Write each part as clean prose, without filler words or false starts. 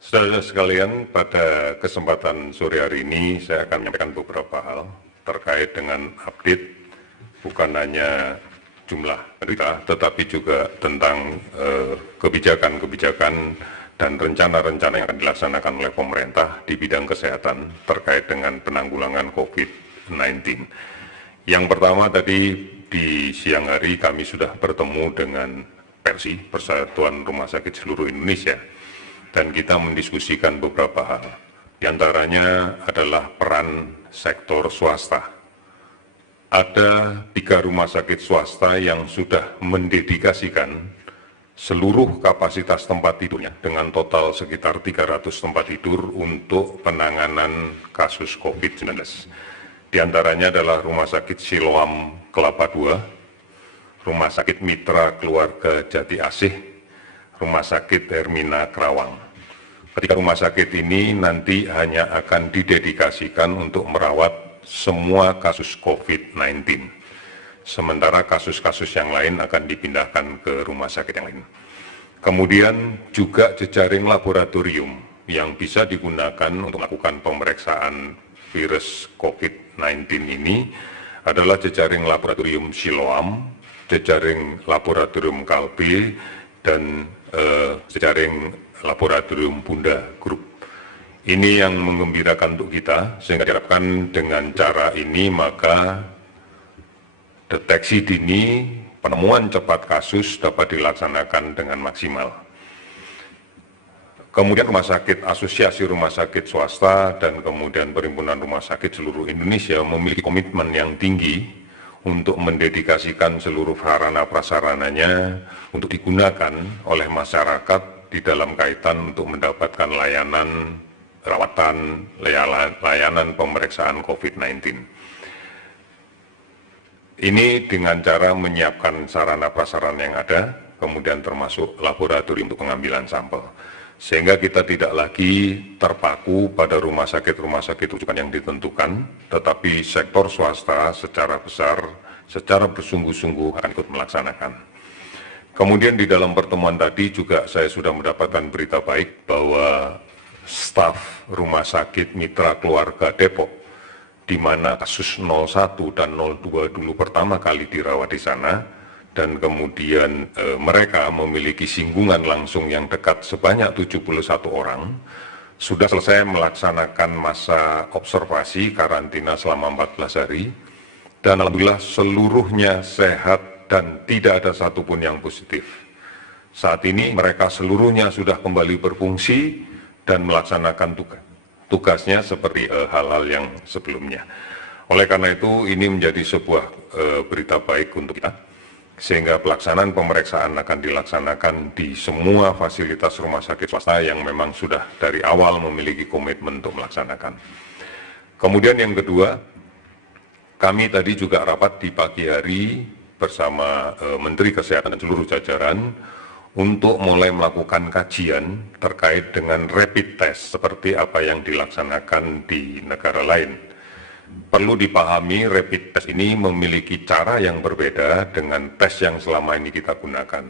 Saudara sekalian, pada kesempatan sore hari ini saya akan menyampaikan beberapa hal terkait dengan update bukan hanya jumlah penderita, tetapi juga tentang kebijakan-kebijakan dan rencana-rencana yang akan dilaksanakan oleh pemerintah di bidang kesehatan terkait dengan penanggulangan COVID-19. Yang pertama tadi di siang hari kami sudah bertemu dengan Persi, Persatuan Rumah Sakit Seluruh Indonesia, dan kita mendiskusikan beberapa hal. Di antaranya adalah peran sektor swasta. Ada 3 rumah sakit swasta yang sudah mendedikasikan seluruh kapasitas tempat tidurnya dengan total sekitar 300 tempat tidur untuk penanganan kasus COVID-19. Di antaranya adalah Rumah Sakit Siloam Kelapa II, Rumah Sakit Mitra Keluarga Jati Asih, Rumah Sakit Hermina Kerawang. Ketiga rumah sakit ini nanti hanya akan didedikasikan untuk merawat semua kasus COVID-19. Sementara kasus-kasus yang lain akan dipindahkan ke rumah sakit yang lain. Kemudian juga jejaring laboratorium yang bisa digunakan untuk melakukan pemeriksaan virus COVID-19 ini adalah jejaring laboratorium Siloam, jejaring laboratorium Kalbe, dan jejaring laboratorium Bunda Group. Ini yang menggembirakan untuk kita, sehingga diharapkan dengan cara ini maka deteksi dini, penemuan cepat kasus dapat dilaksanakan dengan maksimal. Kemudian Rumah Sakit Asosiasi Rumah Sakit Swasta dan kemudian Perhimpunan Rumah Sakit Seluruh Indonesia memiliki komitmen yang tinggi untuk mendedikasikan seluruh sarana prasarananya untuk digunakan oleh masyarakat di dalam kaitan untuk mendapatkan layanan rawatan, layanan pemeriksaan COVID-19. Ini dengan cara menyiapkan sarana prasarana yang ada, kemudian termasuk laboratorium untuk pengambilan sampel. Sehingga kita tidak lagi terpaku pada rumah sakit rujukan yang ditentukan, tetapi sektor swasta secara besar, secara bersungguh-sungguh akan ikut melaksanakan. Kemudian di dalam pertemuan tadi juga saya sudah mendapatkan berita baik bahwa staf Rumah Sakit Mitra Keluarga Depok, di mana kasus 01 dan 02 dulu pertama kali dirawat di sana, dan kemudian mereka memiliki singgungan langsung yang dekat sebanyak 71 orang, sudah selesai melaksanakan masa observasi karantina selama 14 hari, dan alhamdulillah seluruhnya sehat dan tidak ada satupun yang positif. Saat ini mereka seluruhnya sudah kembali berfungsi dan melaksanakan tugasnya seperti hal-hal yang sebelumnya. Oleh karena itu ini menjadi sebuah berita baik untuk kita, sehingga pelaksanaan pemeriksaan akan dilaksanakan di semua fasilitas rumah sakit swasta yang memang sudah dari awal memiliki komitmen untuk melaksanakan. Kemudian yang kedua, kami tadi juga rapat di pagi hari bersama Menteri Kesehatan dan seluruh jajaran untuk mulai melakukan kajian terkait dengan rapid test seperti apa yang dilaksanakan di negara lain. Perlu dipahami rapid test ini memiliki cara yang berbeda dengan tes yang selama ini kita gunakan.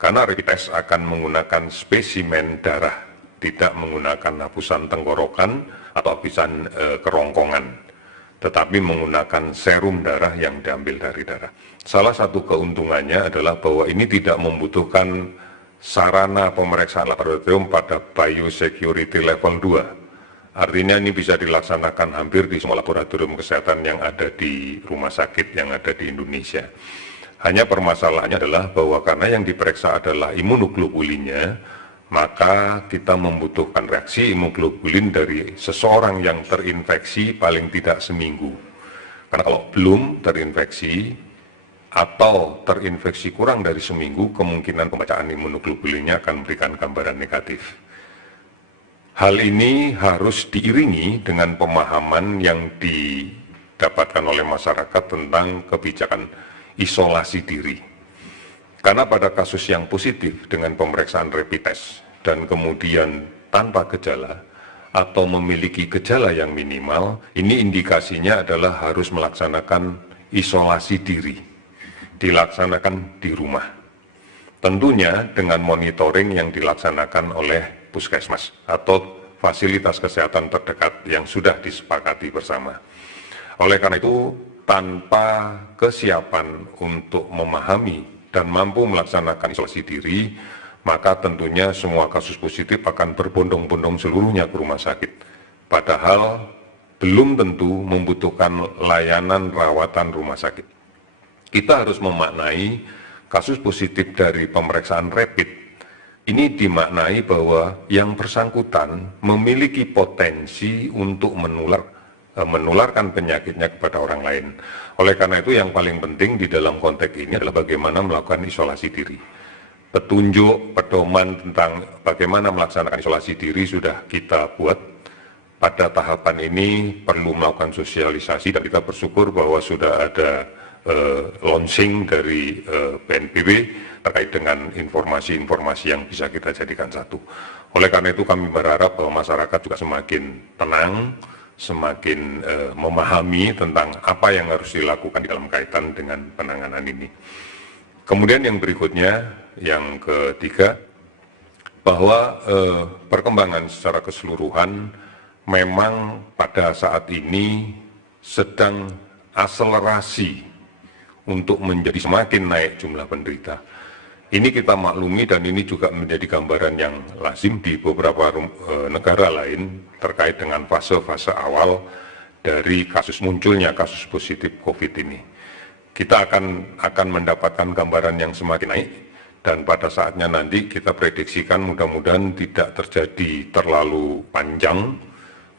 Karena rapid test akan menggunakan spesimen darah, tidak menggunakan hapusan tenggorokan atau hapusan kerongkongan, tetapi menggunakan serum darah yang diambil dari darah. Salah satu keuntungannya adalah bahwa ini tidak membutuhkan sarana pemeriksaan laboratorium pada biosecurity level 2. Artinya ini bisa dilaksanakan hampir di semua laboratorium kesehatan yang ada di rumah sakit yang ada di Indonesia. Hanya permasalahannya adalah bahwa karena yang diperiksa adalah imunoglobulinnya, maka kita membutuhkan reaksi imunoglobulin dari seseorang yang terinfeksi paling tidak seminggu. Karena kalau belum terinfeksi atau terinfeksi kurang dari seminggu, kemungkinan pembacaan imunoglobulinnya akan memberikan gambaran negatif. Hal ini harus diiringi dengan pemahaman yang didapatkan oleh masyarakat tentang kebijakan isolasi diri. Karena pada kasus yang positif dengan pemeriksaan rapid test dan kemudian tanpa gejala atau memiliki gejala yang minimal, ini indikasinya adalah harus melaksanakan isolasi diri, dilaksanakan di rumah. Tentunya dengan monitoring yang dilaksanakan oleh puskesmas atau fasilitas kesehatan terdekat yang sudah disepakati bersama. Oleh karena itu, tanpa kesiapan untuk memahami dan mampu melaksanakan isolasi diri, maka tentunya semua kasus positif akan berbondong-bondong seluruhnya ke rumah sakit. Padahal belum tentu membutuhkan layanan rawatan rumah sakit. Kita harus memaknai kasus positif dari pemeriksaan rapid ini dimaknai bahwa yang bersangkutan memiliki potensi untuk menularkan penyakitnya kepada orang lain. Oleh karena itu yang paling penting di dalam konteks ini adalah bagaimana melakukan isolasi diri. Petunjuk, pedoman tentang bagaimana melaksanakan isolasi diri sudah kita buat. Pada tahapan ini perlu melakukan sosialisasi dan kita bersyukur bahwa sudah ada launching dari BNPB terkait dengan informasi-informasi yang bisa kita jadikan satu. Oleh karena itu kami berharap bahwa masyarakat juga semakin tenang, semakin memahami tentang apa yang harus dilakukan dalam kaitan dengan penanganan ini. Kemudian yang berikutnya, yang ketiga, bahwa perkembangan secara keseluruhan memang pada saat ini sedang akselerasi untuk menjadi semakin naik jumlah penderita. Ini kita maklumi dan ini juga menjadi gambaran yang lazim di beberapa negara lain terkait dengan fase-fase awal dari munculnya kasus positif COVID ini. Kita akan mendapatkan gambaran yang semakin naik dan pada saatnya nanti kita prediksikan mudah-mudahan tidak terjadi terlalu panjang.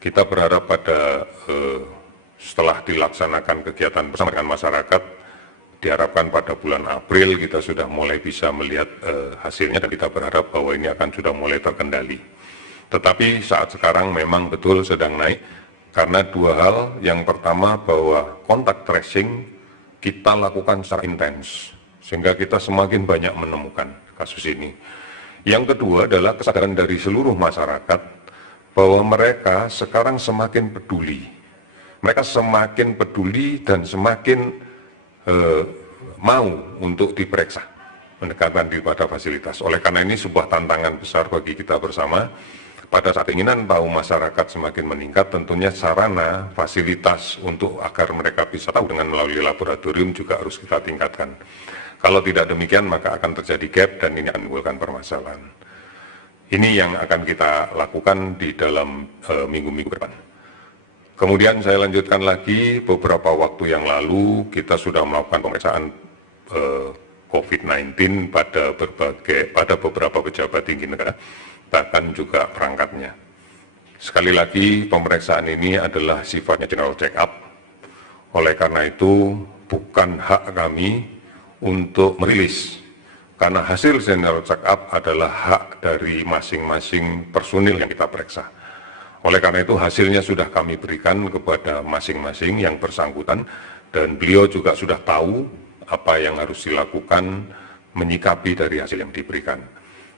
Kita berharap pada setelah dilaksanakan kegiatan bersama dengan masyarakat, diharapkan pada bulan April kita sudah mulai bisa melihat hasilnya dan kita berharap bahwa ini akan sudah mulai terkendali. Tetapi saat sekarang memang betul sedang naik karena dua hal. Yang pertama bahwa kontak tracing kita lakukan secara intens sehingga kita semakin banyak menemukan kasus ini. Yang kedua adalah kesadaran dari seluruh masyarakat bahwa mereka sekarang semakin peduli. Mereka semakin peduli dan semakin mau untuk diperiksa, mendekatkan diri pada fasilitas. Oleh karena ini sebuah tantangan besar bagi kita bersama. Pada saat keinginan tahu masyarakat semakin meningkat, tentunya sarana, fasilitas untuk agar mereka bisa tahu dengan melalui laboratorium juga harus kita tingkatkan. Kalau tidak demikian maka akan terjadi gap dan ini akan menimbulkan permasalahan. Ini yang akan kita lakukan di dalam minggu-minggu ke depan. Kemudian saya lanjutkan lagi, beberapa waktu yang lalu kita sudah melakukan pemeriksaan COVID-19 pada beberapa pejabat tinggi negara, bahkan juga perangkatnya. Sekali lagi, pemeriksaan ini adalah sifatnya general check-up. Oleh karena itu, bukan hak kami untuk merilis, karena hasil general check-up adalah hak dari masing-masing personil yang kita periksa. Oleh karena itu hasilnya sudah kami berikan kepada masing-masing yang bersangkutan dan beliau juga sudah tahu apa yang harus dilakukan menyikapi dari hasil yang diberikan.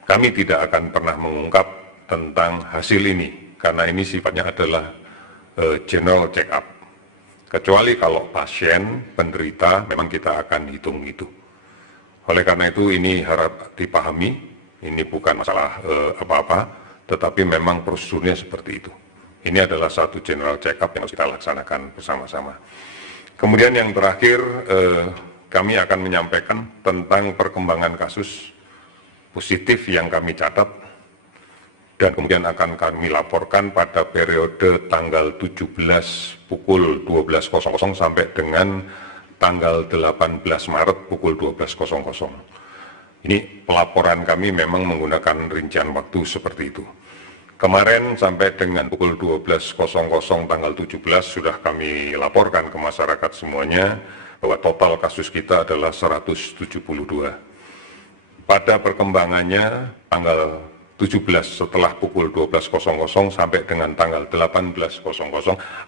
Kami tidak akan pernah mengungkap tentang hasil ini karena ini sifatnya adalah general check-up. Kecuali kalau pasien, penderita, memang kita akan hitung itu. Oleh karena itu ini harap dipahami, ini bukan masalah apa-apa, tetapi memang prosedurnya seperti itu. Ini adalah satu general check-up yang harus kita laksanakan bersama-sama. Kemudian yang terakhir, kami akan menyampaikan tentang perkembangan kasus positif yang kami catat dan kemudian akan kami laporkan pada periode tanggal 17 pukul 12.00 sampai dengan tanggal 18 Maret pukul 12.00. Ini pelaporan kami memang menggunakan rincian waktu seperti itu. Kemarin sampai dengan pukul 12.00 tanggal 17 sudah kami laporkan ke masyarakat semuanya bahwa total kasus kita adalah 172. Pada perkembangannya tanggal 17 setelah pukul 12.00 sampai dengan tanggal 18.00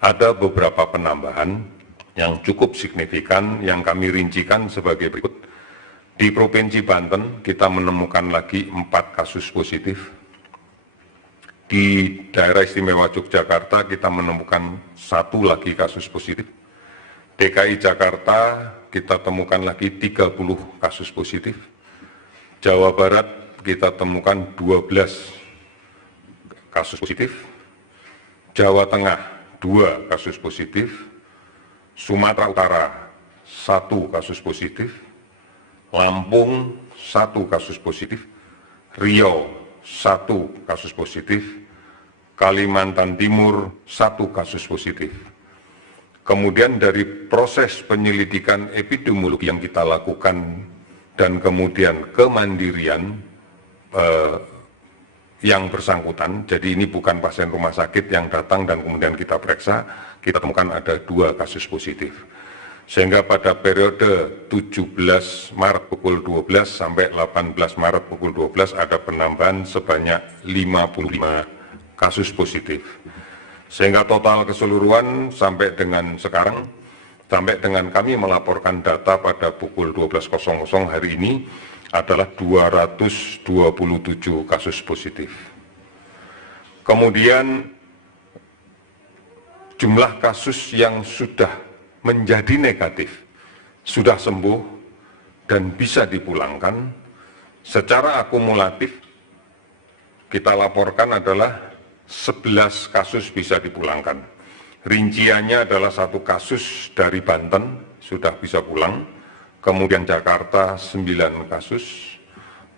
ada beberapa penambahan yang cukup signifikan yang kami rincikan sebagai berikut. Di Provinsi Banten kita menemukan lagi 4 kasus positif. Di daerah istimewa Yogyakarta kita menemukan 1 lagi kasus positif. DKI Jakarta kita temukan lagi 30 kasus positif. Jawa Barat kita temukan 12 kasus positif, Jawa Tengah 2 kasus positif, Sumatera Utara 1 kasus positif, Lampung 1 kasus positif, Riau 1 kasus positif, Kalimantan Timur 1 kasus positif. Kemudian dari proses penyelidikan epidemiologi yang kita lakukan dan kemudian kemandirian yang bersangkutan, jadi ini bukan pasien rumah sakit yang datang dan kemudian kita periksa, kita temukan ada 2 kasus positif. Sehingga pada periode 17 Maret pukul 12 sampai 18 Maret pukul 12 ada penambahan sebanyak 55 kasus positif. Sehingga total keseluruhan sampai dengan sekarang, sampai dengan kami melaporkan data pada pukul 12.00 hari ini adalah 227 kasus positif. Kemudian jumlah kasus yang sudah menjadi negatif, sudah sembuh dan bisa dipulangkan, secara akumulatif kita laporkan adalah 11 kasus bisa dipulangkan. Rinciannya adalah 1 kasus dari Banten sudah bisa pulang, kemudian Jakarta 9 kasus,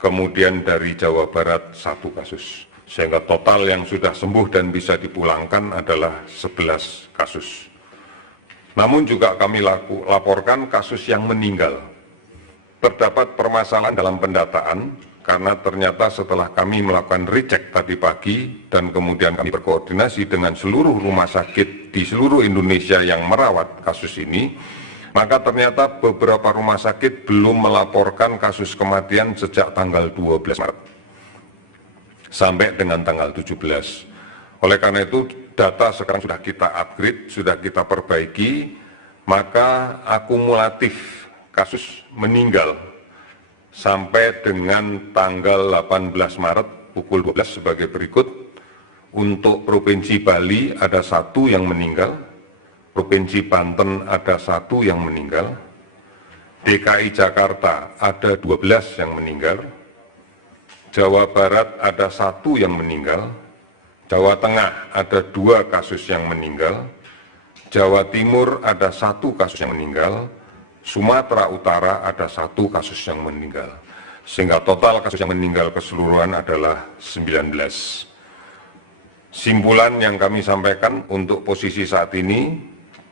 kemudian dari Jawa Barat 1 kasus. Sehingga total yang sudah sembuh dan bisa dipulangkan adalah 11 kasus. Namun juga kami laporkan kasus yang meninggal. Terdapat permasalahan dalam pendataan, karena ternyata setelah kami melakukan recheck tadi pagi dan kemudian kami berkoordinasi dengan seluruh rumah sakit di seluruh Indonesia yang merawat kasus ini, maka ternyata beberapa rumah sakit belum melaporkan kasus kematian sejak tanggal 12 Maret sampai dengan tanggal 17. Oleh karena itu data sekarang sudah kita upgrade, sudah kita perbaiki, maka akumulatif kasus meninggal sampai dengan tanggal 18 Maret pukul 12 sebagai berikut. Untuk Provinsi Bali ada 1 yang meninggal, Provinsi Banten ada 1 yang meninggal, DKI Jakarta ada 12 yang meninggal, Jawa Barat ada 1 yang meninggal, Jawa Tengah ada 2 kasus yang meninggal, Jawa Timur ada 1 kasus yang meninggal, Sumatera Utara ada 1 kasus yang meninggal, sehingga total kasus yang meninggal keseluruhan adalah 19. Simpulan yang kami sampaikan untuk posisi saat ini,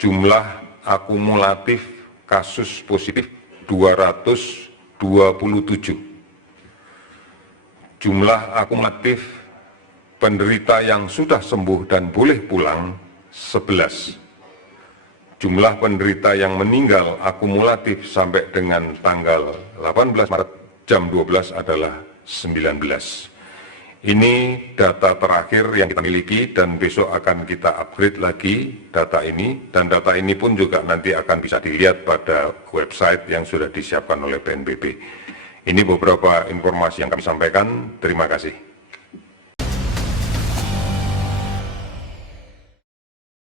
jumlah akumulatif kasus positif 227. Jumlah akumulatif penderita yang sudah sembuh dan boleh pulang 11. Jumlah penderita yang meninggal akumulatif sampai dengan tanggal 18 Maret jam 12 adalah 19. Ini data terakhir yang kita miliki dan besok akan kita upgrade lagi data ini, dan data ini pun juga nanti akan bisa dilihat pada website yang sudah disiapkan oleh BNPB. Ini beberapa informasi yang kami sampaikan. Terima kasih.